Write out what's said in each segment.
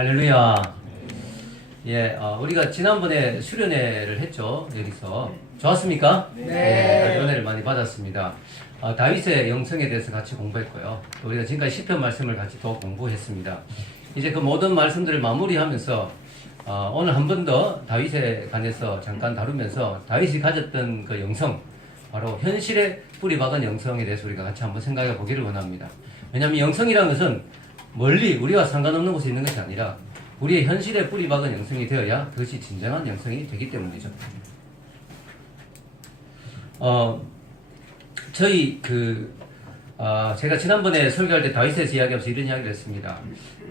할렐루야. 예, 우리가 지난번에 수련회를 했죠. 여기서. 좋았습니까? 네. 은혜를 많이 받았습니다. 다윗의 영성에 대해서 같이 공부했고요. 또 우리가 지금까지 시편 말씀을 같이 또 공부했습니다. 이제 그 모든 말씀들을 마무리하면서 오늘 한 번 더 다윗에 관해서 잠깐 다루면서 다윗이 가졌던 그 영성, 바로 현실에 뿌리 박은 영성에 대해서 우리가 같이 한번 생각해 보기를 원합니다. 왜냐하면 영성이라는 것은 멀리 우리와 상관없는 곳에 있는 것이 아니라 우리의 현실에 뿌리 박은 영성이 되어야 그것이 진정한 영성이 되기 때문이죠. 제가 지난번에 설교할 때 다윗에서 이야기하면서 이런 이야기를 했습니다.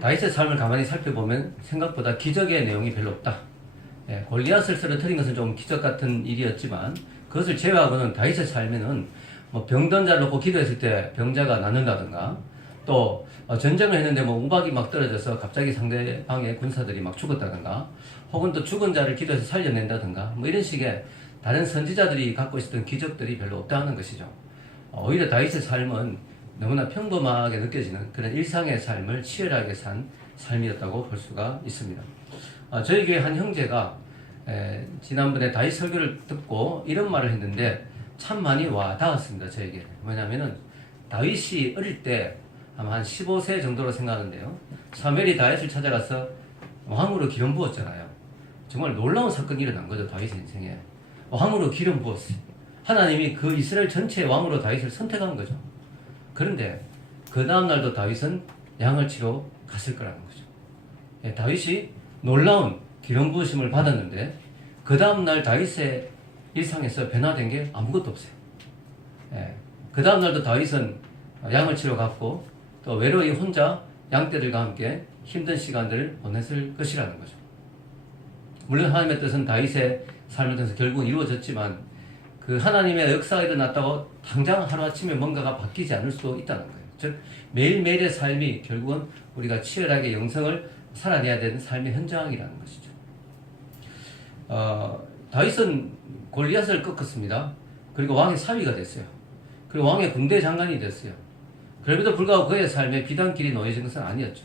다윗의 삶을 가만히 살펴보면 생각보다 기적의 내용이 별로 없다. 골리앗을 쓰러뜨린 것은 좀 기적 같은 일이었지만 그것을 제외하고는 다윗의 삶에는 뭐 병든 자를 놓고 기도했을 때 병자가 낫는다든가 또 전쟁을 했는데 뭐 우박이 막 떨어져서 갑자기 상대방의 군사들이 막 죽었다든가 혹은 또 죽은 자를 기도해서 살려낸다든가 뭐 이런 식의 다른 선지자들이 갖고 있었던 기적들이 별로 없다는 것이죠. 오히려 다윗의 삶은 너무나 평범하게 느껴지는 그런 일상의 삶을 치열하게 산 삶이었다고 볼 수가 있습니다. 저희 교회 한 형제가 지난번에 다윗 설교를 듣고 이런 말을 했는데 참 많이 와 닿았습니다. 저에게. 뭐냐면은 다윗이 어릴 때 아마 한 15세 정도로 생각하는데요. 사무엘이 다윗을 찾아가서 왕으로 기름 부었잖아요. 정말 놀라운 사건이 일어난 거죠. 다윗의 인생에. 왕으로 기름 부었어요. 하나님이 그 이스라엘 전체의 왕으로 다윗을 선택한 거죠. 그런데 그 다음날도 다윗은 양을 치러 갔을 거라는 거죠. 다윗이 놀라운 기름 부으심을 받았는데 그 다음날 다윗의 일상에서 변화된 게 아무것도 없어요. 그 다음날도 다윗은 양을 치러 갔고 또 외로이 혼자 양떼들과 함께 힘든 시간들을 보냈을 것이라는 거죠. 물론 하나님의 뜻은 다윗의 삶을 통해서 결국은 이루어졌지만 그 하나님의 역사가 일어났다고 당장 하루아침에 뭔가가 바뀌지 않을 수도 있다는 거예요. 즉 매일매일의 삶이 결국은 우리가 치열하게 영성을 살아내야 되는 삶의 현장이라는 것이죠. 다윗은 골리앗을 꺾었습니다. 그리고 왕의 사위가 됐어요. 그리고 왕의 군대 장관이 됐어요. 그럼에도 불구하고 그의 삶에 비단길이 놓여진 것은 아니었죠.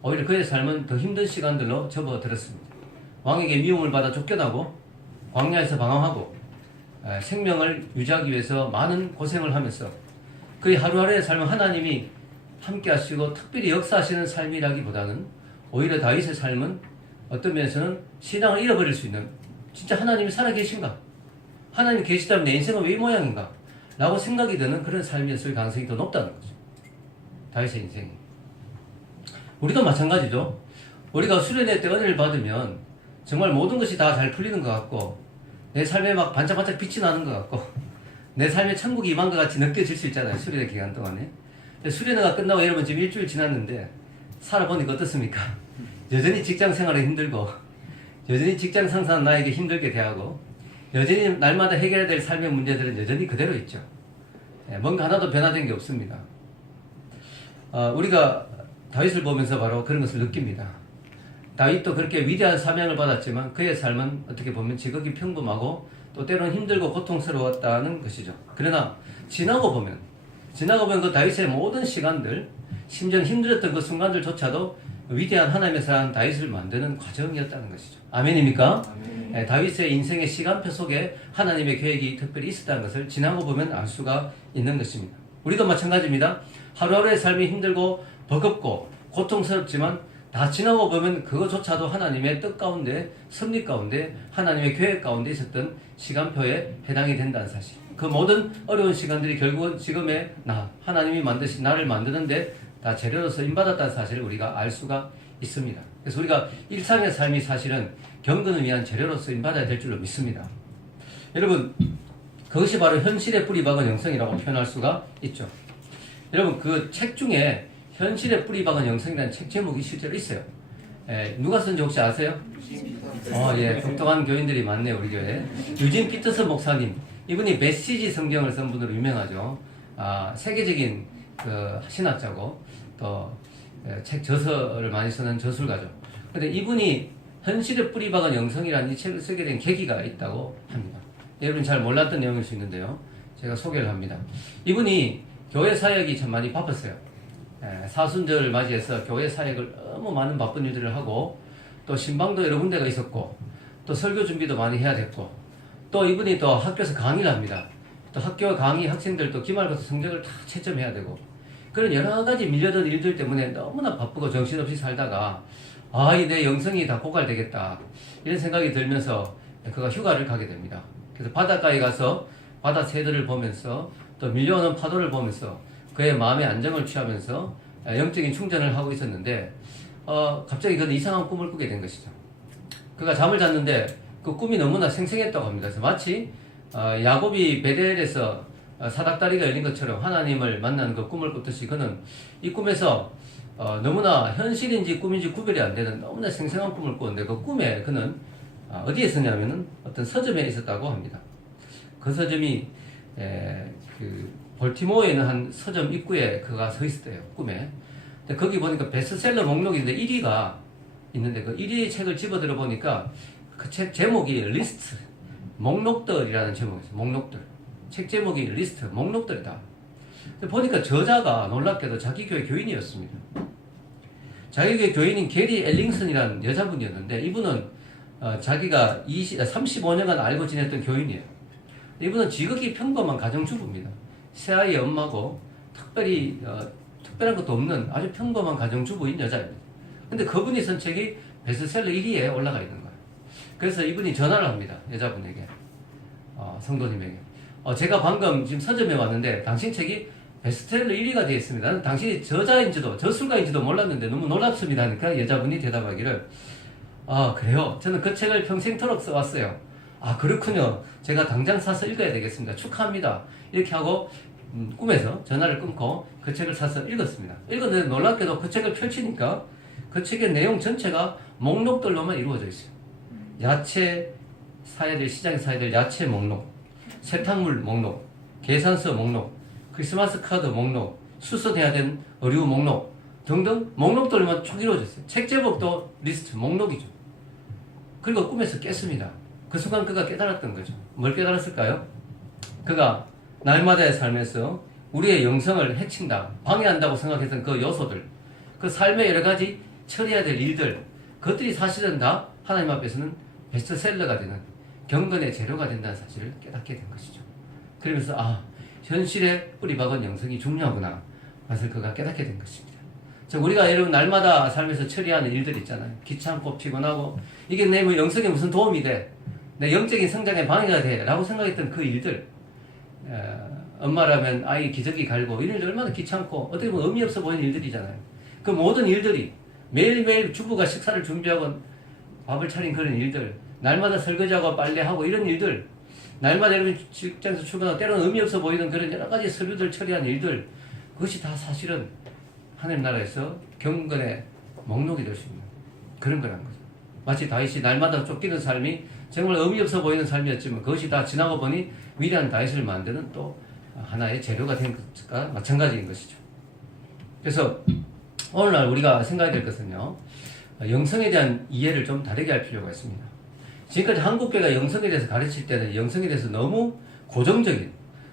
오히려 그의 삶은 더 힘든 시간들로 접어들었습니다. 왕에게 미움을 받아 쫓겨나고 광야에서 방황하고 생명을 유지하기 위해서 많은 고생을 하면서 그의 하루하루의 삶은 하나님이 함께 하시고 특별히 역사하시는 삶이라기보다는 오히려 다윗의 삶은 어떤 면에서는 신앙을 잃어버릴 수 있는 진짜 하나님이 살아계신가? 하나님이 계시다면 내 인생은 왜 이 모양인가? 라고 생각이 드는 그런 삶이었을 가능성이 더 높다는 거죠. 다윗의 인생이. 우리도 마찬가지죠. 우리가 수련회 때 은혜를 받으면 정말 모든 것이 다 잘 풀리는 것 같고 내 삶에 막 반짝반짝 빛이 나는 것 같고 내 삶에 천국이 임한 것 같이 느껴질 수 있잖아요. 수련회 기간 동안에. 근데 수련회가 끝나고 여러분 지금 일주일 지났는데 살아보니까 어떻습니까? 여전히 직장 생활은 힘들고 여전히 직장 상사는 나에게 힘들게 대하고 여전히 날마다 해결해야 될 삶의 문제들은 여전히 그대로 있죠. 뭔가 하나도 변화된 게 없습니다. 우리가 다윗을 보면서 바로 그런 것을 느낍니다. 다윗도 그렇게 위대한 사명을 받았지만 그의 삶은 어떻게 보면 지극히 평범하고 또 때로는 힘들고 고통스러웠다는 것이죠. 그러나 지나고 보면 그 다윗의 모든 시간들, 심지어 힘들었던 그 순간들조차도 위대한 하나님의 사랑 다윗을 만드는 과정이었다는 것이죠. 아멘입니까? 아멘. 다윗의 인생의 시간표 속에 하나님의 계획이 특별히 있었다는 것을 지나고 보면 알 수가 있는 것입니다. 우리도 마찬가지입니다. 하루하루의 삶이 힘들고 버겁고 고통스럽지만 다 지나고 보면 그것조차도 하나님의 뜻 가운데 섭리 가운데 하나님의 계획 가운데 있었던 시간표에 해당이 된다는 사실. 그 모든 어려운 시간들이 결국은 지금의 하나님이 만드신 나를 만드는데 다 재료로서 인받았다는 사실을 우리가 알 수가 있습니다. 그래서 우리가 일상의 삶이 사실은 경건을 위한 재료로서 인받아야 될 줄로 믿습니다. 여러분, 그것이 바로 현실에 뿌리 박은 영성이라고 표현할 수가 있죠. 여러분, 그 책 중에 현실에 뿌리 박은 영성이라는 책 제목이 실제로 있어요. 누가 쓴지 혹시 아세요? 예, 독특한 교인들이 많네요, 우리 교회에. 유진 피터슨 목사님. 이분이 메시지 성경을 쓴 분으로 유명하죠. 세계적인 그 신학자고 또 책 저서를 많이 쓰는 저술가죠. 근데 이분이 현실에 뿌리 박은 영성이라는 이 책을 쓰게 된 계기가 있다고 합니다. 여러분 잘 몰랐던 내용일 수 있는데요. 제가 소개를 합니다. 이분이 교회 사역이 참 많이 바빴어요. 사순절을 맞이해서 교회 사역을 너무 많은 바쁜 일들을 하고 또 신방도 여러 군데가 있었고 또 설교 준비도 많이 해야 됐고 또 이분이 또 학교에서 강의를 합니다. 또 학교 강의 학생들도 기말고사 성적을 다 채점해야 되고 그런 여러 가지 밀려든 일들 때문에 너무나 바쁘고 정신없이 살다가 이 내 영성이 다 고갈되겠다 이런 생각이 들면서 그가 휴가를 가게 됩니다. 그래서 바닷가에 가서 바다 새들을 보면서 또 밀려오는 파도를 보면서 그의 마음의 안정을 취하면서 영적인 충전을 하고 있었는데 갑자기 그는 이상한 꿈을 꾸게 된 것이죠. 그가 잠을 잤는데 그 꿈이 너무나 생생했다고 합니다. 그래서 마치 야곱이 베델에서 사닥다리가 열린 것처럼 하나님을 만나는 그 꿈을 꿨듯이 그는 이 꿈에서 너무나 현실인지 꿈인지 구별이 안 되는 너무나 생생한 꿈을 꿨는데 그 꿈에 그는 어디에 있었냐면은 어떤 서점에 있었다고 합니다. 그 서점이 그 볼티모어에 있는 한 서점 입구에 그가 서 있었대요, 꿈에. 근데 거기 보니까 베스트셀러 목록인데 1위가 있는데 그 1위 책을 집어들어 보니까 그 책 제목이 리스트, 목록들이라는 제목이었어요. 목록들. 책 제목이 리스트, 목록들이다. 근데 보니까 저자가 놀랍게도 자기 교회 교인이었습니다. 자기 교회 교인인 게리 엘링슨이라는 여자분이었는데 이분은 자기가 35년간 알고 지냈던 교인이에요. 이분은 지극히 평범한 가정주부입니다. 새아이의 엄마고 특별한 것도 없는 아주 평범한 가정주부인 여자입니다. 근데 그분이 쓴 책이 베스트셀러 1위에 올라가 있는 거예요. 그래서 이분이 전화를 합니다. 여자분에게, 성도님에게. 제가 방금 지금 서점에 왔는데 당신 책이 베스트셀러 1위가 되어 있습니다. 나는 당신이 저자인지도 저술가인지도 몰랐는데 너무 놀랍습니다 하니까 여자분이 대답하기를 그래요? 저는 그 책을 평생토록 써왔어요. 그렇군요. 제가 당장 사서 읽어야 되겠습니다. 축하합니다. 이렇게 하고 꿈에서 전화를 끊고 그 책을 사서 읽었습니다. 읽었는데 놀랍게도 그 책을 펼치니까 그 책의 내용 전체가 목록들로만 이루어져 있어요. 야채 사야 될, 시장에 사야 될 야채 목록, 세탁물 목록, 계산서 목록, 크리스마스 카드 목록, 수선해야 된 의류 목록 등등 목록들로만 쭉 이루어져 있어요. 책 제목도 리스트, 목록이죠. 그리고 꿈에서 깼습니다. 그 순간 그가 깨달았던 거죠. 뭘 깨달았을까요? 그가 날마다의 삶에서 우리의 영성을 해친다, 방해한다고 생각했던 그 요소들, 그 삶의 여러 가지 처리해야 될 일들, 그것들이 사실은 다 하나님 앞에서는 베스트셀러가 되는 경건의 재료가 된다는 사실을 깨닫게 된 것이죠. 그러면서 현실의 뿌리박은 영성이 중요하구나, 그것을 그가 깨닫게 된 것입니다. 우리가 여러분 날마다 삶에서 처리하는 일들 있잖아요. 귀찮고 피곤하고 이게 내 영성에 무슨 도움이 돼, 내 영적인 성장에 방해가 돼 라고 생각했던 그 일들, 엄마라면 아이 기저귀 갈고 이런 일들 얼마나 귀찮고 어떻게 보면 의미 없어 보이는 일들이잖아요. 그 모든 일들이 매일매일 주부가 식사를 준비하고 밥을 차린 그런 일들, 날마다 설거지하고 빨래하고 이런 일들, 날마다 여러분 직장에서 출근하고 때로는 의미 없어 보이는 그런 여러 가지 서류들 처리하는 일들, 그것이 다 사실은 하나님 나라에서 경건의 목록이 될 수 있는 그런 거란 거죠. 마치 다윗이 날마다 쫓기는 삶이 정말 의미 없어 보이는 삶이었지만 그것이 다 지나고 보니 위대한 다윗을 만드는 또 하나의 재료가 된 것과 마찬가지인 것이죠. 그래서 오늘날 우리가 생각해야 될 것은요, 영성에 대한 이해를 좀 다르게 할 필요가 있습니다. 지금까지 한국교회가 영성에 대해서 가르칠 때는 영성에 대해서 너무 고정적인,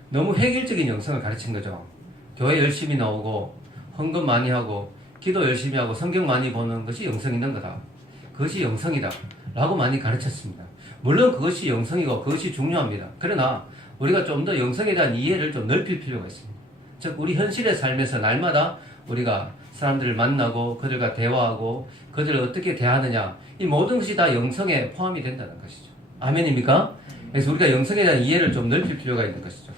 너무 획일적인 영성을 가르친 거죠. 교회 열심히 나오고 헌금 많이 하고 기도 열심히 하고 성경 많이 보는 것이 영성 있는 거다, 그것이 영성이다 라고 많이 가르쳤습니다. 물론 그것이 영성이고 그것이 중요합니다. 그러나 우리가 좀 더 영성에 대한 이해를 좀 넓힐 필요가 있습니다. 즉 우리 현실의 삶에서 날마다 우리가 사람들을 만나고 그들과 대화하고 그들을 어떻게 대하느냐, 이 모든 것이 다 영성에 포함이 된다는 것이죠. 아멘입니까? 그래서 우리가 영성에 대한 이해를 좀 넓힐 필요가 있는 것이죠.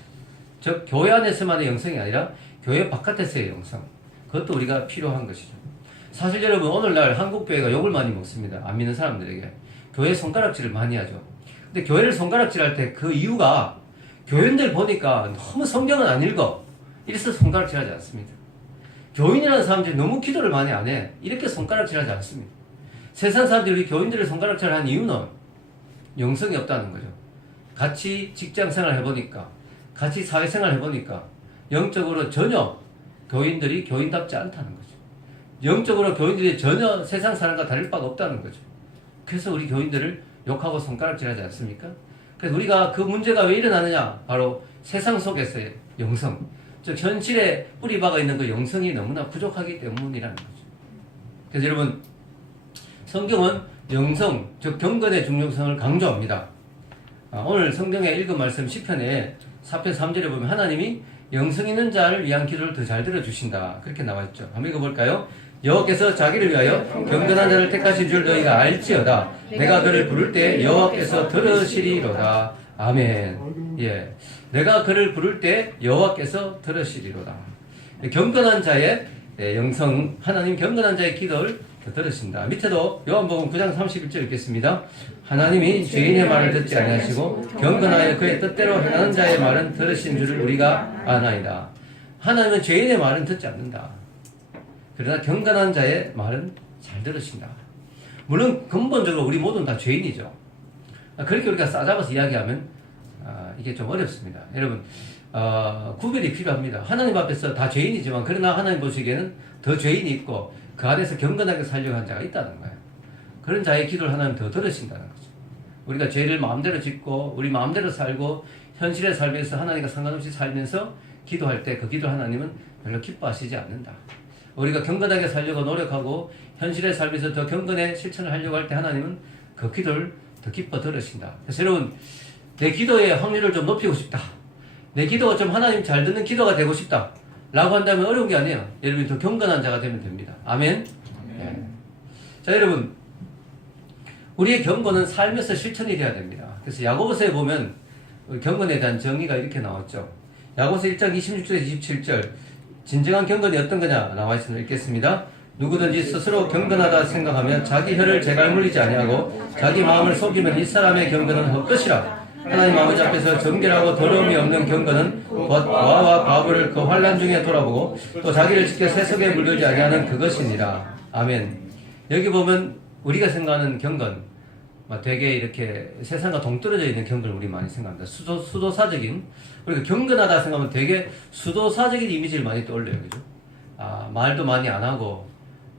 즉 교회 안에서만의 영성이 아니라 교회 바깥에서의 영성, 그것도 우리가 필요한 것이죠. 사실 여러분 오늘날 한국교회가 욕을 많이 먹습니다. 안 믿는 사람들에게 교회 손가락질을 많이 하죠. 근데 교회를 손가락질할 때 그 이유가 교인들 보니까 너무 성경은 안 읽어, 이래서 손가락질하지 않습니다. 교인이라는 사람들이 너무 기도를 많이 안 해, 이렇게 손가락질하지 않습니다. 세상 사람들이 우리 교인들을 손가락질하는 이유는 영성이 없다는 거죠. 같이 직장생활 해보니까, 같이 사회생활 해보니까 영적으로 전혀 교인들이 교인답지 않다는 거죠. 영적으로 교인들이 전혀 세상 사람과 다를 바가 없다는 거죠. 그래서 우리 교인들을 욕하고 손가락질하지 않습니까? 그래서 우리가 그 문제가 왜 일어나느냐, 바로 세상 속에서의 영성, 즉 현실에 뿌리 박아 있는 그 영성이 너무나 부족하기 때문이라는 거죠. 그래서 여러분 성경은 영성, 즉 경건의 중요성을 강조합니다. 오늘 성경에 읽은 말씀 시편에 4편 3절에 보면 하나님이 영성 있는 자를 위한 기도를 더 잘 들어주신다. 그렇게 나와있죠. 한번 읽어볼까요? 여호와께서 자기를 위하여 경건한 자를 택하신 줄 너희가 알지어다. 내가 그를 부를 때 여호와께서 들으시리로다. 아멘. 예, 내가 그를 부를 때 여호와께서 들으시리로다. 경건한 자의 영성, 하나님 경건한 자의 기도를 들으신다. 밑에도 요한복음 9장 31절 읽겠습니다. 하나님이 죄인의 말을 듣지 아니하시고 경건하여 그의 뜻대로 행하는 자의 말은 들으신 줄을 우리가 아나이다. 하나님은 죄인의 말은 듣지 않는다. 그러나 경건한 자의 말은 잘 들으신다. 물론 근본적으로 우리 모두는 다 죄인이죠. 그렇게 우리가 싸잡아서 이야기하면 이게 좀 어렵습니다. 여러분 구별이 필요합니다. 하나님 앞에서 다 죄인이지만 그러나 하나님 보시기에는 더 죄인이 있고 그 안에서 경건하게 살려고 한 자가 있다는 거예요. 그런 자의 기도를 하나님 더 들으신다는 거죠. 우리가 죄를 마음대로 짓고 우리 마음대로 살고 현실의 삶에서 하나님과 상관없이 살면서 기도할 때 그 기도를 하나님은 별로 기뻐하시지 않는다. 우리가 경건하게 살려고 노력하고 현실의 삶에서 더 경건의 실천을 하려고 할 때 하나님은 그 기도를 더 기뻐 들으신다. 그래서 여러분 내 기도의 확률을 좀 높이고 싶다. 내 기도가 좀 하나님 잘 듣는 기도가 되고 싶다. 라고 한다면 어려운 게 아니에요. 여러분이 더 경건한 자가 되면 됩니다. 아멘? 네. 자, 여러분. 우리의 경건은 삶에서 실천이 돼야 됩니다. 그래서 야고보서에 보면 경건에 대한 정의가 이렇게 나왔죠. 야고보서 1장 26절에서 27절. 진정한 경건이 어떤 거냐 나와 있으면 읽겠습니다. 누구든지 스스로 경건하다 생각하면 자기 혀를 재갈 물리지 아니하고 자기 마음을 속이면 이 사람의 경건은 헛것이라. 하나님 아버지 앞에서 정결하고 더러움이 없는 경건은 고아와 과부를 그 환난 중에 돌아보고 또 자기를 지켜 세속에 물들지 아니하는 그것이니라. 아멘. 여기 보면 우리가 생각하는 경건 되게 이렇게 세상과 동떨어져 있는 경건을 우리 많이 생각합니다. 수도사적인 우리가 경건하다 생각하면 되게 수도사적인 이미지를 많이 떠올려요. 그죠? 말도 많이 안 하고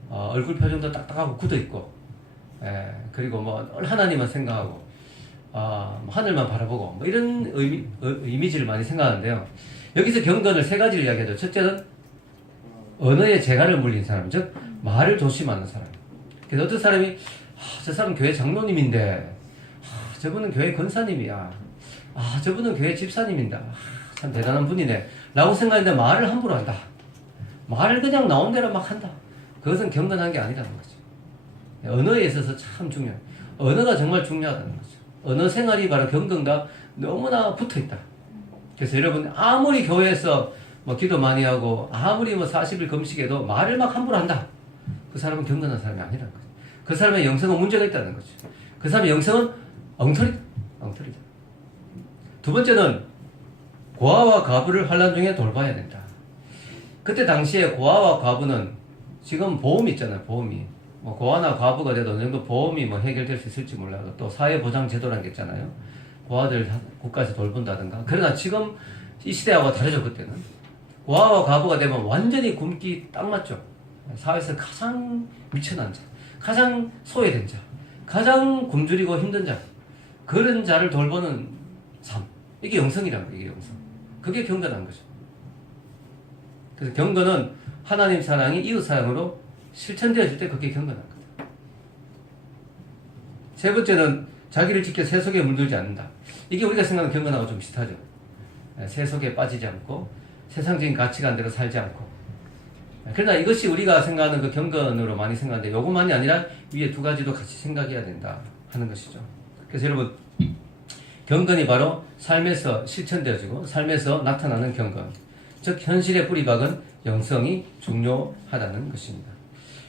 얼굴 표정도 딱딱하고 굳어있고 그리고 뭐 하나님만 생각하고 하늘만 바라보고 뭐 이런 이미지를 많이 생각하는데요. 여기서 경건을 세 가지를 이야기하죠. 첫째는 언어에 재갈을 물린 사람, 즉 말을 조심하는 사람. 그래서 어떤 사람이 저 사람은 교회 장로님인데 저분은 교회 권사님이야. 저분은 교회 집사님인다. 참 대단한 분이네 라고 생각했는데 말을 함부로 한다. 말을 그냥 나온 대로 막 한다. 그것은 경건한 게 아니라는 거죠. 언어에 있어서 참 중요해요. 언어가 정말 중요하다는 거죠. 언어 생활이 바로 경건과 너무나 붙어있다. 그래서 여러분 아무리 교회에서 뭐 기도 많이 하고 아무리 뭐 40일 금식해도 말을 막 함부로 한다. 그 사람은 경건한 사람이 아니라는 거죠. 그 사람의 영성은 문제가 있다는 거죠. 그 사람의 영성은 엉터리다. 두 번째는 고아와 과부를 환난 중에 돌봐야 된다. 그때 당시에 고아와 과부는 지금 보험이 있잖아요. 보험이. 뭐 고아나 과부가 돼도 어느 정도 보험이 뭐 해결될 수 있을지 몰라도 또 사회보장제도라는 게 있잖아요. 고아들 국가에서 돌본다든가. 그러나 지금 이 시대하고 다르죠. 그때는. 고아와 과부가 되면 완전히 굶기 딱 맞죠. 사회에서 가장 미천한 자, 가장 소외된 자, 가장 굶주리고 힘든 자, 그런 자를 돌보는 삶. 이게 영성이라는 거예요. 이게 영성. 그게 경건한 거죠. 그래서 경건은 하나님 사랑이 이웃 사랑으로 실천되어질 때 그게 경건한 거다. 세 번째는 자기를 지켜 세속에 물들지 않는다. 이게 우리가 생각하는 경건하고 좀 비슷하죠. 세속에 빠지지 않고 세상적인 가치관대로 살지 않고. 그러나 이것이 우리가 생각하는 그 경건으로 많이 생각하는데 요것만이 아니라 위에 두 가지도 같이 생각해야 된다 하는 것이죠. 그래서 여러분 경건이 바로 삶에서 실천되어지고 삶에서 나타나는 경건. 즉 현실의 뿌리박은 영성이 중요하다는 것입니다.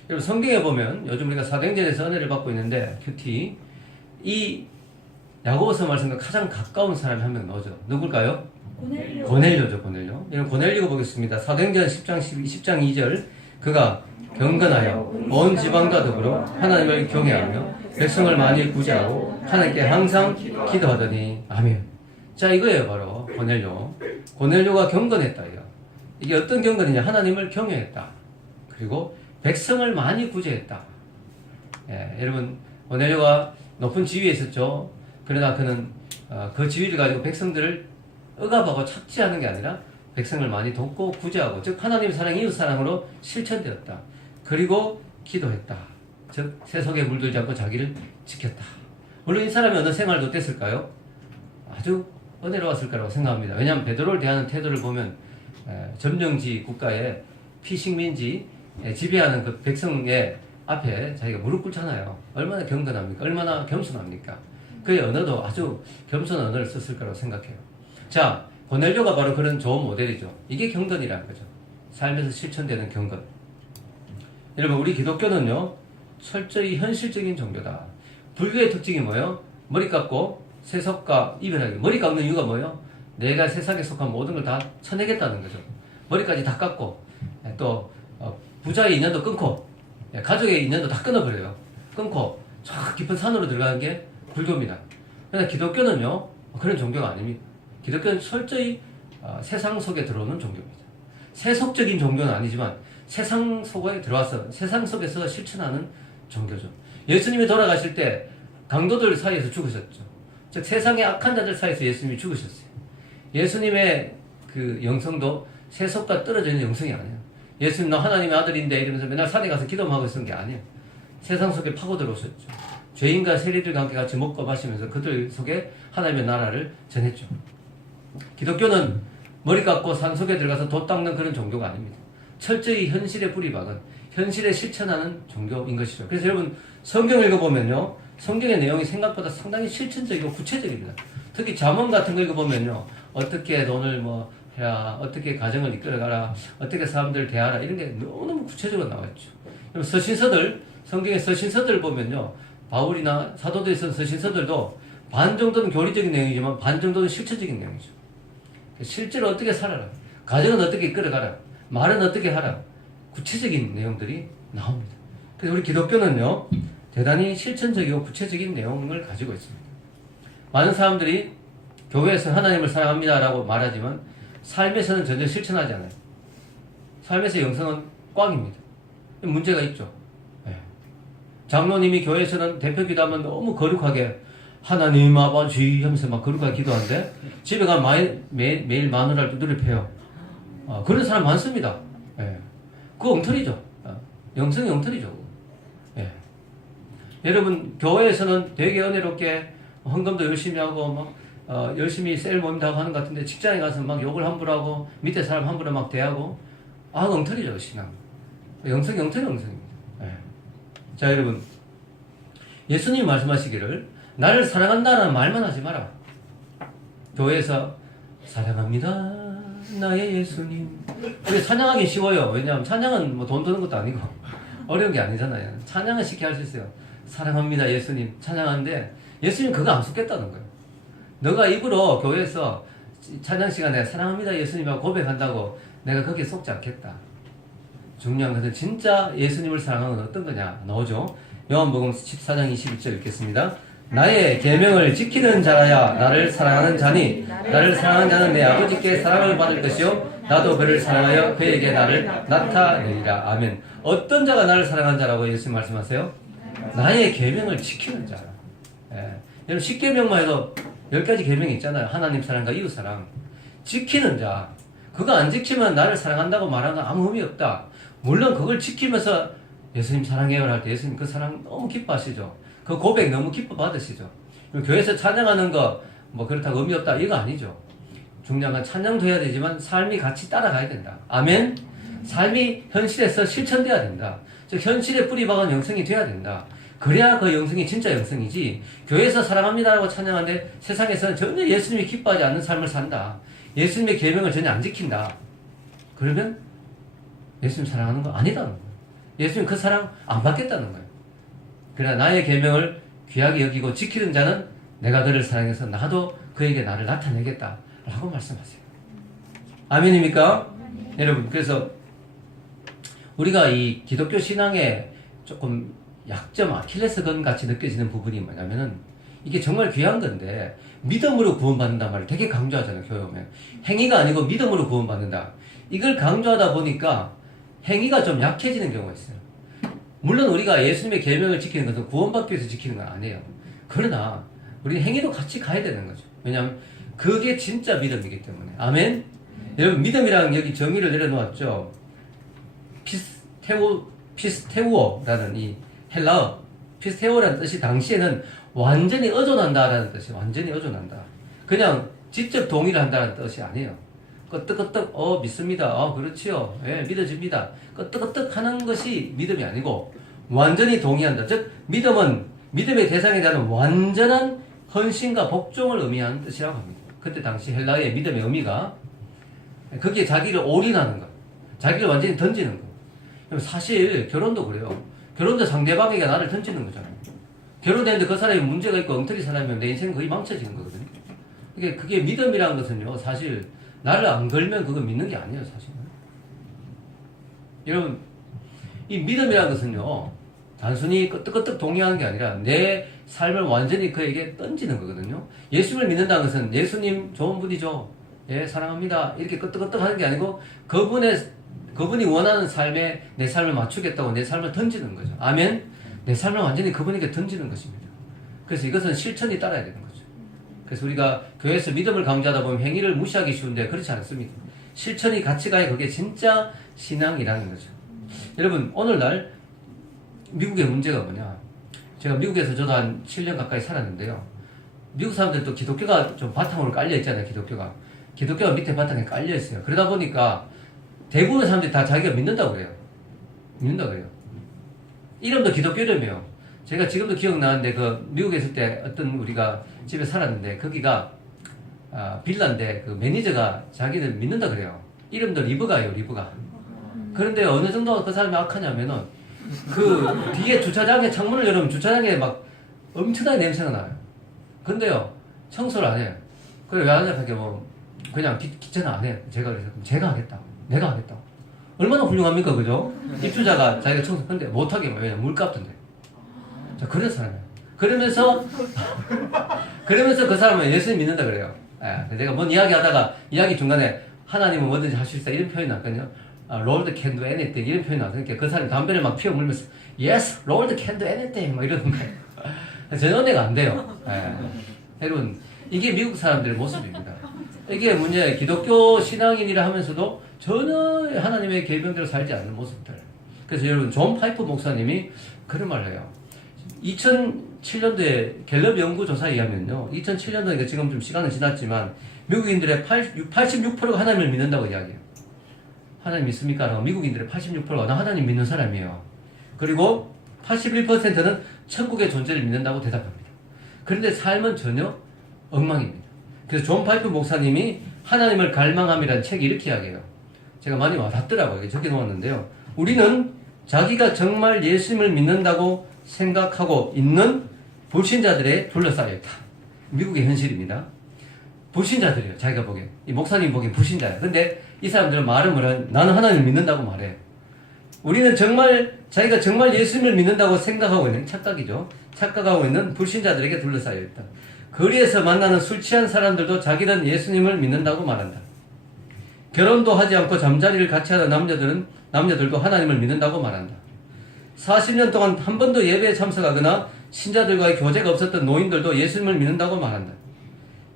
여러분 성경에 보면 요즘 우리가 사도행전에서 은혜를 받고 있는데 큐티 이 야고보서 말씀과 가장 가까운 사람이 한 명 나오죠. 누굴까요? 고넬료죠. 고넬료. 여러분 고넬료 보겠습니다. 사도행전 10장 2절 그가 경건하여 온 지방과 더불어 하나님을 경외하며 백성을 많이 구제하고 하나님께 항상 기도하더니 아멘. 자 이거예요. 바로 고넬료. 고넬료가 경건했다. 이게 어떤 경건이냐. 하나님을 경외했다. 그리고 백성을 많이 구제했다. 여러분 고넬료가 높은 지위에 있었죠. 그러나 그는 그 지위를 가지고 백성들을 억압하고 착취하는 게 아니라 백성을 많이 돕고 구제하고, 즉 하나님의 사랑, 이웃 사랑으로 실천되었다. 그리고 기도했다. 즉 세속에 물들지 않고 자기를 지켰다. 물론 이 사람이 어느 생활도 어땠을까요? 아주 은혜로웠을 거라고 생각합니다. 왜냐하면 베드로를 대하는 태도를 보면 점령지 국가의 피식민지 지배하는 그 백성의 앞에 자기가 무릎 꿇잖아요. 얼마나 경건합니까? 얼마나 겸손합니까? 그의 언어도 아주 겸손한 언어를 썼을 거라고 생각해요. 자, 고넬료가 바로 그런 좋은 모델이죠. 이게 경건이라는 거죠. 삶에서 실천되는 경건. 여러분, 우리 기독교는요, 철저히 현실적인 종교다. 불교의 특징이 뭐예요? 머리 깎고 세속과 이별하기. 머리 깎는 이유가 뭐예요? 내가 세상에 속한 모든 걸 다 쳐내겠다는 거죠. 머리까지 다 깎고, 또 부자의 인연도 끊고, 가족의 인연도 다 끊어버려요. 끊고 저 깊은 산으로 들어가는 게 불교입니다. 그러나 기독교는요, 그런 종교가 아닙니다. 기독교는 철저히 세상 속에 들어오는 종교입니다. 세속적인 종교는 아니지만 세상 속에 들어와서 세상 속에서 실천하는 종교죠. 예수님이 돌아가실 때 강도들 사이에서 죽으셨죠. 즉 세상의 악한 자들 사이에서 예수님이 죽으셨어요. 예수님의 그 영성도 세속과 떨어져 있는 영성이 아니에요. 예수님 너 하나님의 아들인데 이러면서 맨날 산에 가서 기도만 하고 있었던 게 아니에요. 세상 속에 파고 들어오셨죠. 죄인과 세리들과 함께 같이 먹고 마시면서 그들 속에 하나님의 나라를 전했죠. 기독교는 머리 깎고 산 속에 들어가서 돛 닦는 그런 종교가 아닙니다. 철저히 현실에 뿌리 박은 현실에 실천하는 종교인 것이죠. 그래서 여러분 성경을 읽어보면요, 성경의 내용이 생각보다 상당히 실천적이고 구체적입니다. 특히 잠언 같은 거 읽어보면요, 어떻게 돈을 해야, 어떻게 가정을 이끌어가라, 어떻게 사람들을 대하라, 이런 게 너무너무 구체적으로 나와있죠. 서신서들, 성경의 서신서들 보면요, 바울이나 사도들이 쓴 서신서들도 반 정도는 교리적인 내용이지만 반 정도는 실천적인 내용이죠. 실제로 어떻게 살아라, 가정은 어떻게 이끌어가라, 말은 어떻게 하라, 구체적인 내용들이 나옵니다. 그래서 우리 기독교는요, 대단히 실천적이고 구체적인 내용을 가지고 있습니다. 많은 사람들이 교회에서 하나님을 사랑합니다라고 말하지만 삶에서는 전혀 실천하지 않아요. 삶에서 영성은 꽝입니다. 문제가 있죠. 네. 장로님이 교회에서는 대표 기도하면 너무 거룩하게 하나님 아버지 하면서 막 거룩하게 기도하는데 집에 가면 매일 마누라를 두드려 패요. 그런 사람 많습니다. 네. 그거 엉터리죠. 영성이 엉터리죠. 네. 여러분 교회에서는 되게 은혜롭게 헌금도 열심히 하고 열심히 셀 모임도 하고 하는 것 같은데 직장에 가서 막 욕을 함부로 하고 밑에 사람 함부로 막 대하고 엉터리죠. 신앙. 영성이 엉터리입니다. 네. 자, 여러분, 예수님이 말씀하시기를 나를 사랑한다는 말만 하지 마라. 교회에서 사랑합니다 나의 예수님. 우리 찬양하기 쉬워요. 왜냐하면 찬양은 돈 드는 것도 아니고 어려운 게 아니잖아요. 찬양은 쉽게 할 수 있어요. 사랑합니다 예수님 찬양하는데 예수님 그거 안 속겠다는 거예요. 너가 입으로 교회에서 찬양 시간에 사랑합니다 예수님하고 고백한다고 내가 거기에 속지 않겠다. 중요한 것은 진짜 예수님을 사랑하는 건 어떤 거냐 나오죠. 요한복음 14장 21절 읽겠습니다. 나의 계명을 지키는 자라야 나를 사랑하는 자니 나를 사랑하는 자는 내 아버지께 사랑을 받을 것이요 나도 그를 사랑하여 그에게 나를 나타내리라. 아멘. 어떤 자가 나를 사랑하는 자라고 예수님 말씀하세요? 나의 계명을 지키는 자. 예. 여러분 10계명만 해도 10가지 계명이 있잖아요. 하나님 사랑과 이웃 사랑. 지키는 자. 그거 안 지키면 나를 사랑한다고 말하는 건 아무 의미 없다. 물론 그걸 지키면서 예수님 사랑해요 할 때 예수님 그 사랑 너무 기뻐하시죠. 그 고백 너무 기뻐 받으시죠. 교회에서 찬양하는 거 그렇다고 의미 없다 이거 아니죠. 중요한 건 찬양도 해야 되지만 삶이 같이 따라가야 된다. 아멘. 삶이 현실에서 실천돼야 된다. 즉 현실에 뿌리 박은 영성이 돼야 된다. 그래야 그 영성이 진짜 영성이지. 교회에서 사랑합니다라고 찬양하는데 세상에서는 전혀 예수님이 기뻐하지 않는 삶을 산다. 예수님의 계명을 전혀 안 지킨다. 그러면 예수님 사랑하는 거 아니다는 거예요. 예수님 그 사랑 안 받겠다는 거예요. 그러나 나의 계명을 귀하게 여기고 지키는 자는 내가 그를 사랑해서 나도 그에게 나를 나타내겠다 라고 말씀하세요. 아멘입니까? 여러분, 그래서 우리가 이 기독교 신앙의 조금 약점, 아킬레스건 같이 느껴지는 부분이 뭐냐면은 이게 정말 귀한 건데 믿음으로 구원받는단 말을 되게 강조하잖아요. 교회 오면 행위가 아니고 믿음으로 구원받는다. 이걸 강조하다 보니까 행위가 좀 약해지는 경우가 있어요. 물론 우리가 예수님의 계명을 지키는 것은 구원받기 위해서 지키는 건 아니에요. 그러나 우리 행위도 같이 가야 되는 거죠. 왜냐하면 그게 진짜 믿음이기 때문에. 아멘? 여러분 믿음이랑 여기 정의를 내려놓았죠. 피스테우어라는 이 헬라어 피스테오라는 뜻이 당시에는 완전히 의존한다라는 뜻이 완전히 의존한다. 그냥 직접 동의를 한다는 뜻이 아니에요. 끄떡끄떡 믿습니다. 그렇지요. 예, 믿어집니다. 끄떡끄떡 하는 것이 믿음이 아니고 완전히 동의한다. 즉 믿음은 믿음의 대상에 대한 완전한 헌신과 복종을 의미하는 뜻이라고 합니다. 그때 당시 헬라의 믿음의 의미가 거기에 자기를 올인하는 것, 자기를 완전히 던지는 것. 사실 결혼도 그래요. 결혼도 상대방에게 나를 던지는 거잖아요. 결혼했는데 그 사람이 문제가 있고 엉터리 사람이면 내 인생은 거의 망쳐지는 거거든요. 그게 믿음이라는 것은요, 사실 나를 안 걸면 그거 믿는 게 아니에요, 사실은. 여러분, 이 믿음이라는 것은요, 단순히 끄떡끄떡 동의하는 게 아니라 내 삶을 완전히 그에게 던지는 거거든요. 예수님을 믿는다는 것은 예수님 좋은 분이죠. 예, 사랑합니다. 이렇게 끄떡끄떡 하는 게 아니고 그분이 원하는 삶에 내 삶을 맞추겠다고 내 삶을 던지는 거죠. 아멘? 내 삶을 완전히 그분에게 던지는 것입니다. 그래서 이것은 실천이 따라야 되는 거죠. 그래서 우리가 교회에서 믿음을 강조하다 보면 행위를 무시하기 쉬운데 그렇지 않습니다. 실천이 같이 가야 그게 진짜 신앙이라는 거죠. 여러분, 오늘날 미국의 문제가 뭐냐? 제가 미국에서 저도 한 7년 가까이 살았는데요. 미국 사람들도 기독교가 좀 바탕으로 깔려 있잖아요, 기독교가 밑에 바탕에 깔려 있어요. 그러다 보니까 대부분의 사람들이 다 자기가 믿는다고 그래요. 이름도 기독교 이름이에요. 제가 지금도 기억나는데 미국에 있을 때 어떤 우리가 집에 살았는데 거기가 빌라인데 그 매니저가 자기는 믿는다 그래요. 이름도 리브가예요, 리브가. 그런데 어느 정도 그 사람이 악하냐면은 그 뒤에 주차장에 창문을 열으면 주차장에 막 엄청나게 냄새가 나요. 근데요, 청소를 안 해요. 그래, 왜 안 하냐? 그냥 귀찮아 안 해요. 그래서 제가 하겠다. 내가 하겠다. 얼마나 훌륭합니까, 그죠? 입주자가 자기가 청소, 근데 못하게, 왜냐, 물값 든대. 자, 그런 사람이에요. 그러면서 그 사람은 예수님 믿는다 그래요. 예, 내가 뭔 이야기 하다가, 이야기 중간에 하나님은 뭐든지 할 수 있다, 이런 표현이 났거든요. Lord can do anything, 이런 표현이 나왔어요. 그러니까 그 사람이 담배를 막 피워 물면서, Yes, Lord can do anything, 막 이러는 거예요. 전혀 은혜가 안 돼요. 예. 여러분, 이게 미국 사람들의 모습입니다. 이게 문제예요. 기독교 신앙인이라 하면서도 전혀 하나님의 계명대로 살지 않는 모습들. 그래서 여러분, 존 파이프 목사님이 그런 말을 해요. 2007년도에 갤럽 연구조사에 의하면요, 2007년도니까 지금 좀 시간은 지났지만 미국인들의 86%가 하나님을 믿는다고 이야기해요. 하나님 믿습니까? 라고 미국인들의 86%가 나 하나님 믿는 사람이에요. 그리고 81%는 천국의 존재를 믿는다고 대답합니다. 그런데 삶은 전혀 엉망입니다. 그래서 존 파이프 목사님이 하나님을 갈망함이라는 책이 이렇게 이야기해요. 제가 많이 와닿더라고요. 적게 놓았는데요. 우리는 자기가 정말 예수님을 믿는다고 생각하고 있는 불신자들에 둘러싸여 있다. 미국의 현실입니다. 불신자들이에요. 자기가 보기엔. 이 목사님 보기엔 불신자예요. 근데 이 사람들은 말은 뭐라, 나는 하나님을 믿는다고 말해요. 우리는 자기가 정말 예수님을 믿는다고 생각하고 있는, 착각이죠. 착각하고 있는 불신자들에게 둘러싸여 있다. 거리에서 만나는 술 취한 사람들도 자기는 예수님을 믿는다고 말한다. 결혼도 하지 않고 잠자리를 같이 하는 남자들도 하나님을 믿는다고 말한다. 40년 동안 한 번도 예배에 참석하거나 신자들과의 교제가 없었던 노인들도 예수님을 믿는다고 말한다.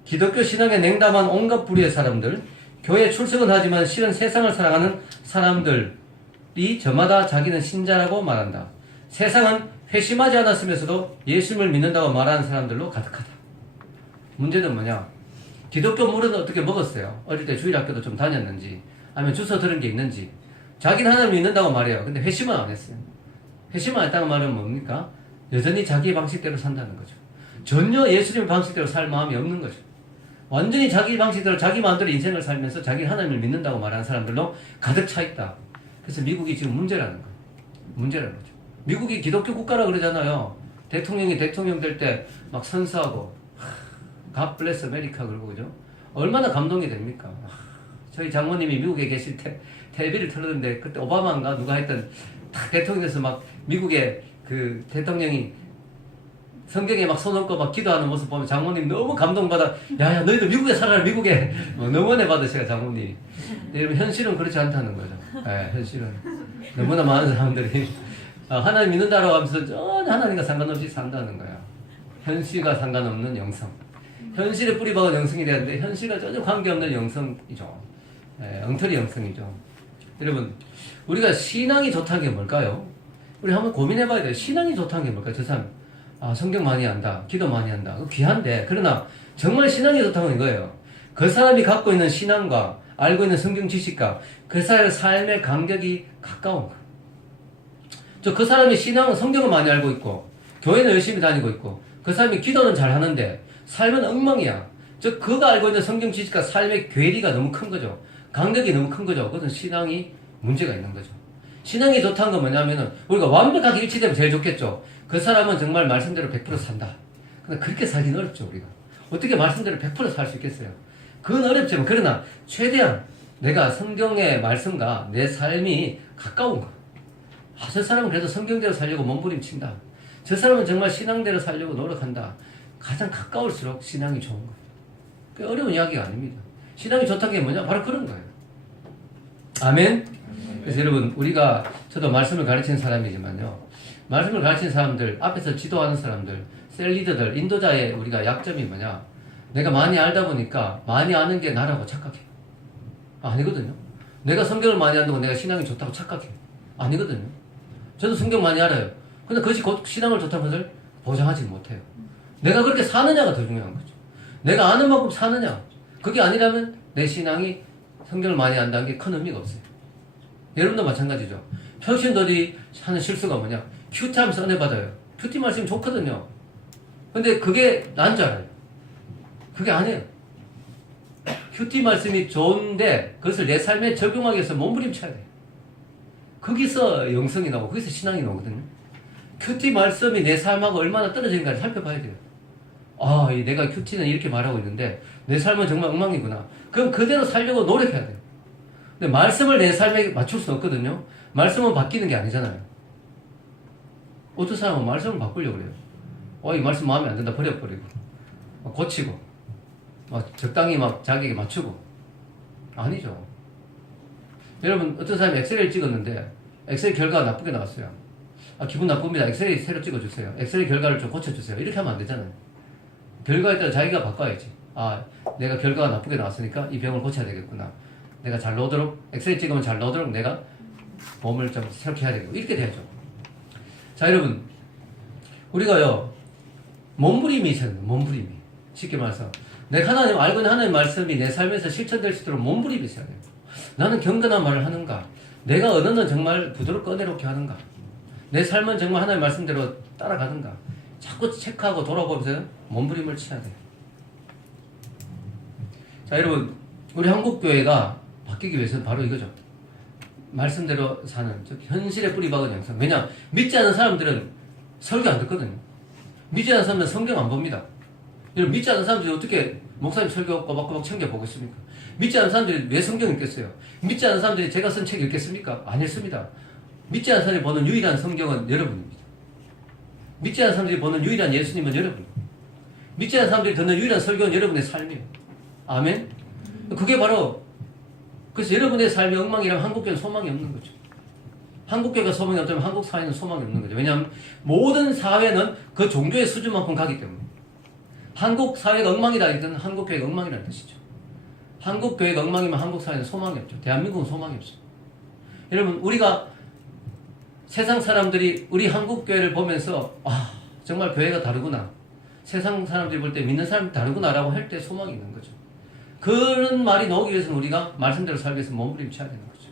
기독교 신앙에 냉담한 온갖 부류의 사람들, 교회 출석은 하지만 실은 세상을 사랑하는 사람들이 저마다 자기는 신자라고 말한다. 세상은 회심하지 않았으면서도 예수님을 믿는다고 말하는 사람들로 가득하다. 문제는 뭐냐? 기독교 물은 어떻게 먹었어요? 어릴 때 주일학교도 좀 다녔는지, 아니면 주워 들은 게 있는지. 자기는 하나님 믿는다고 말해요. 근데 회심은 안 했어요. 회심을 안 했다는 말은 뭡니까? 여전히 자기의 방식대로 산다는 거죠. 전혀 예수님의 방식대로 살 마음이 없는 거죠. 완전히 자기 방식대로 자기 마음대로 인생을 살면서 자기 하나님을 믿는다고 말하는 사람들로 가득 차 있다. 그래서 미국이 지금 문제라는 거죠. 미국이 기독교 국가라 그러잖아요. 대통령이 대통령 될 때 막 선서하고 God bless America 그러고, 그죠? 얼마나 감동이 됩니까? 저희 장모님이 미국에 계실 때 텔레비를 틀었는데 그때 오바마인가 누가 했던 딱 대통령에서 막 미국의 그 대통령이 성경에 막 손 얹고 막 기도하는 모습 보면 장모님 너무 감동받아. 야야 너희도 미국에 살아라, 미국에. 너무 은혜 받으셔요, 장모님. 여러분, 현실은 그렇지 않다는 거죠. 네, 현실은 너무나 많은 사람들이 하나님 믿는다라고 하면서 전혀 하나님과 상관없이 산다는 거예요. 현실과 상관없는 영성. 현실에 뿌리 박은 영성이 되는데 현실과 전혀 관계없는 영성이죠. 엉터리 영성이죠. 여러분, 우리가 신앙이 좋다는 게 뭘까요? 우리 한번 고민해봐야 돼요. 신앙이 좋다는 게 뭘까요? 저 사람, 성경 많이 한다, 기도 많이 한다. 귀한데, 그러나 정말 신앙이 좋다는 건 이거예요. 그 사람이 갖고 있는 신앙과 알고 있는 성경 지식과 그 사람의 삶의 간격이 가까운 거. 그 사람이 신앙은 성경을 많이 알고 있고 교회는 열심히 다니고 있고 그 사람이 기도는 잘 하는데 삶은 엉망이야. 그가 알고 있는 성경 지식과 삶의 괴리가 너무 큰 거죠. 간격이 너무 큰 거죠. 그것은 신앙이 문제가 있는 거죠. 신앙이 좋다는 건 뭐냐면은 우리가 완벽하게 일치되면 제일 좋겠죠. 그 사람은 정말 말씀대로 100% 산다. 근데 그렇게 살기는 어렵죠, 우리가. 어떻게 말씀대로 100% 살 수 있겠어요? 그건 어렵지만 그러나 최대한 내가 성경의 말씀과 내 삶이 가까운 거. 저 사람은 그래도 성경대로 살려고 몸부림친다. 저 사람은 정말 신앙대로 살려고 노력한다. 가장 가까울수록 신앙이 좋은 거예요. 그 어려운 이야기가 아닙니다. 신앙이 좋다는 게 뭐냐? 바로 그런 거예요. 아멘? 그래서 여러분, 저도 말씀을 가르치는 사람이지만요. 말씀을 가르치는 사람들, 앞에서 지도하는 사람들, 셀리더들, 인도자의 우리가 약점이 뭐냐? 내가 많이 알다 보니까 많이 아는 게 나라고 착각해. 아니거든요. 내가 성경을 많이 안다고 내가 신앙이 좋다고 착각해. 아니거든요. 저도 성경 많이 알아요. 근데 그것이 곧 신앙을 좋다는 것을 보장하지 못해요. 내가 그렇게 사느냐가 더 중요한 거죠. 내가 아는 만큼 사느냐. 그게 아니라면 내 신앙이 성경을 많이 안다는 게 큰 의미가 없어요. 여러분도 마찬가지죠. 평신도들이 하는 실수가 뭐냐. 큐티하면서 은혜 받아요. 큐티 말씀이 좋거든요. 근데 그게 난 줄 알아요. 그게 아니에요. 큐티 말씀이 좋은데 그것을 내 삶에 적용하기 위해서 몸부림쳐야 돼요. 거기서 영성이 나오고 거기서 신앙이 나오거든요. 큐티 말씀이 내 삶하고 얼마나 떨어지는가를 살펴봐야 돼요. 내가 큐티는 이렇게 말하고 있는데 내 삶은 정말 엉망이구나. 그럼 그대로 살려고 노력해야 돼요. 근데 말씀을 내 삶에 맞출 수는 없거든요. 말씀은 바뀌는 게 아니잖아요. 어떤 사람은 말씀을 바꾸려고 그래요. 이 말씀 마음에 안 든다 버려버리고 고치고 적당히 자기에게 맞추고. 아니죠. 여러분, 어떤 사람이 엑셀을 찍었는데 엑셀 결과가 나쁘게 나왔어요. 기분 나쁩니다. 엑셀이 새로 찍어주세요. 엑셀 결과를 좀 고쳐주세요. 이렇게 하면 안 되잖아요. 결과에 따라 자기가 바꿔야지. 내가 결과가 나쁘게 나왔으니까 이 병을 고쳐야 되겠구나. 내가 잘 나오도록, 엑셀 찍으면 잘 나오도록 내가 몸을 좀 새롭게 해야 되겠고. 이렇게 돼야죠. 자, 여러분. 우리가요, 몸부림이 있어요. 몸부림이. 쉽게 말해서. 내가 알고 있는 하나님의 말씀이 내 삶에서 실천될 수 있도록 몸부림이 있어야 돼요. 나는 경건한 말을 하는가? 내가 언어는 정말 부드럽고 은혜롭게 하는가? 내 삶은 정말 하나님의 말씀대로 따라가는가? 자꾸 체크하고 돌아보면서 몸부림을 쳐야 돼요. 자, 여러분, 우리 한국교회가 바뀌기 위해서는 바로 이거죠. 말씀대로 사는, 현실에 뿌리 박은 영성. 왜냐? 믿지 않는 사람들은 설교 안 듣거든요. 믿지 않는 사람들은 성경 안 봅니다. 여러분, 믿지 않는 사람들이 어떻게 목사님 설교 꼬박꼬박 챙겨보겠습니까? 믿지 않는 사람들이 왜 성경 읽겠어요? 믿지 않는 사람들이 제가 쓴 책 읽겠습니까? 안 읽습니다. 믿지 않는 사람이 보는 유일한 성경은 여러분입니다. 믿지 않는 사람들이 보는 유일한 예수님은 여러분입니다. 믿지 않는 사람들이 듣는 유일한 설교는 여러분의 삶이에요. 아멘? 그게 바로, 그래서 여러분의 삶이 엉망이라면 한국교회는 소망이 없는 거죠. 한국교회가 소망이 없다면 한국 사회는 소망이 없는 거죠. 왜냐하면 모든 사회는 그 종교의 수준만큼 가기 때문에. 한국 사회가 엉망이다 했던 한국교회가 엉망이라는 뜻이죠. 한국교회가 엉망이면 한국 사회는 소망이 없죠. 대한민국은 소망이 없어요. 여러분, 우리가 세상 사람들이 우리 한국교회를 보면서 정말 교회가 다르구나. 세상 사람들이 볼 때 믿는 사람이 다르구나라고 할 때 소망이 있는 거죠. 그런 말이 나오기 위해서는 우리가 말씀대로 살기 위해서 몸부림쳐야 되는 거죠.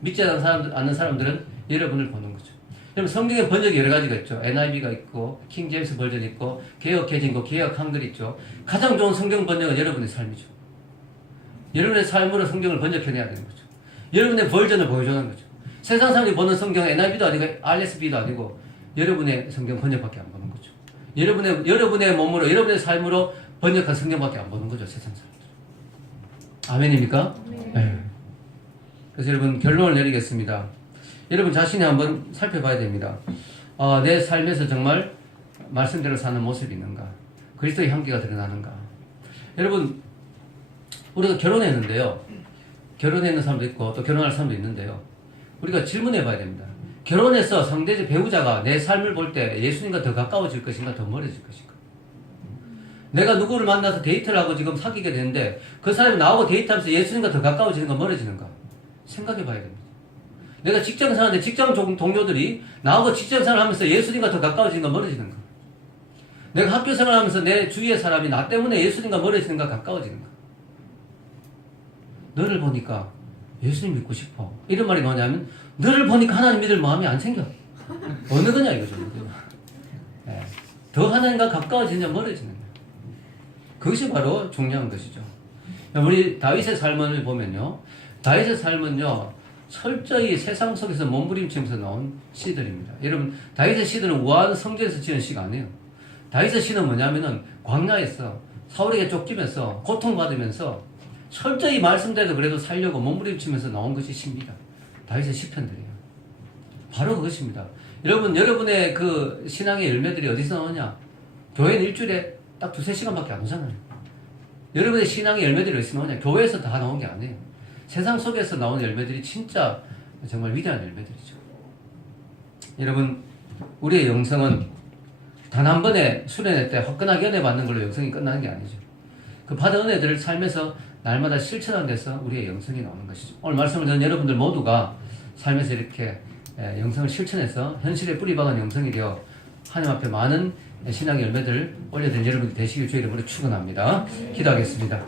믿지 않는 사람들은 여러분을 보는 거죠. 여러분, 성경의 번역이 여러 가지가 있죠. NIV가 있고 킹 제임스 버전이 있고 개역해진 거 개역 한글 있죠. 가장 좋은 성경 번역은 여러분의 삶이죠. 여러분의 삶으로 성경을 번역해내야 되는 거죠. 여러분의 버전을 보여주는 거죠. 세상 사람들이 보는 성경은 NIV도 아니고 RSV도 아니고 여러분의 성경 번역밖에 안 보는 거죠. 여러분의 몸으로, 여러분의 삶으로 번역한 성경밖에 안 보는 거죠. 세상 사람들. 아멘입니까? 네. 그래서 여러분, 결론을 내리겠습니다. 여러분 자신이 한번 살펴봐야 됩니다. 내 삶에서 정말 말씀대로 사는 모습이 있는가? 그리스도의 향기가 드러나는가? 여러분, 우리가 결혼했는데요. 결혼했는 사람도 있고 또 결혼할 사람도 있는데요. 우리가 질문해 봐야 됩니다. 결혼해서 상대적 배우자가 내 삶을 볼 때 예수님과 더 가까워질 것인가 더 멀어질 것인가? 내가 누구를 만나서 데이트를 하고 지금 사귀게 되는데 그 사람이 나하고 데이트하면서 예수님과 더 가까워지는가 멀어지는가 생각해 봐야 됩니다. 내가 직장 생활하는데 직장 동료들이 나하고 직장 생활하면서 예수님과 더 가까워지는가 멀어지는가, 내가 학교 생활하면서 내 주위의 사람이 나 때문에 예수님과 멀어지는가 가까워지는가. 너를 보니까 예수님 믿고 싶어, 이런 말이 뭐냐면 너를 보니까 하나님 믿을 마음이 안 생겨. 어느 거냐 이거죠. 네. 더 하나님과 가까워지느냐 멀어지느냐, 그것이 바로 중요한 것이죠. 우리 다윗의 삶을 보면요, 다윗의 삶은요 철저히 세상 속에서 몸부림치면서 나온 시들입니다. 여러분, 다윗의 시들은 우아한 성전에서 지은 시가 아니에요. 다윗의 시는 뭐냐면은 광야에서 사울에게 쫓기면서 고통받으면서 철저히 말씀대로 그래도 살려고 몸부림치면서 나온 것이 시입니다. 다윗의 시편들이에요. 바로 그것입니다. 여러분, 여러분의 그 신앙의 열매들이 어디서 나오냐? 교회는 일주일에 딱 2-3시간밖에 안 오잖아요. 여러분의 신앙의 열매들이 어디서 나오냐? 교회에서 다 나온 게 아니에요. 세상 속에서 나오는 열매들이 진짜 정말 위대한 열매들이죠. 여러분, 우리의 영성은 단 한 번의 수련회 때 화끈하게 은혜 받는 걸로 영성이 끝나는 게 아니죠. 그 받은 은혜들을 삶에서 날마다 실천하는 데서 우리의 영성이 나오는 것이죠. 오늘 말씀을 듣는 여러분들 모두가 삶에서 이렇게 영성을 실천해서 현실에 뿌리박은 영성이 되어 하나님 앞에 많은 신앙의 열매들을 올려드린 여러분들 되시길 주의 이름으로 축원합니다. 기도하겠습니다.